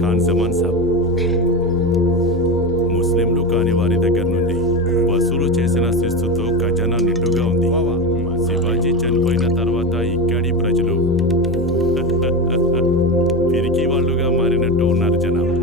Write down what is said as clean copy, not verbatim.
ఖాన్ జమాన్ సాబ్, ముస్లింలు కాని వారి దగ్గర నుండి వసూలు చేసిన శిస్తుతో ఖజానా నిండుగా ఉంది. శివాజీ చనిపోయిన తర్వాత ఇక్కడి ప్రజలు పిరికి వాళ్ళుగా మారినట్టు ఉన్నారు జనాలు.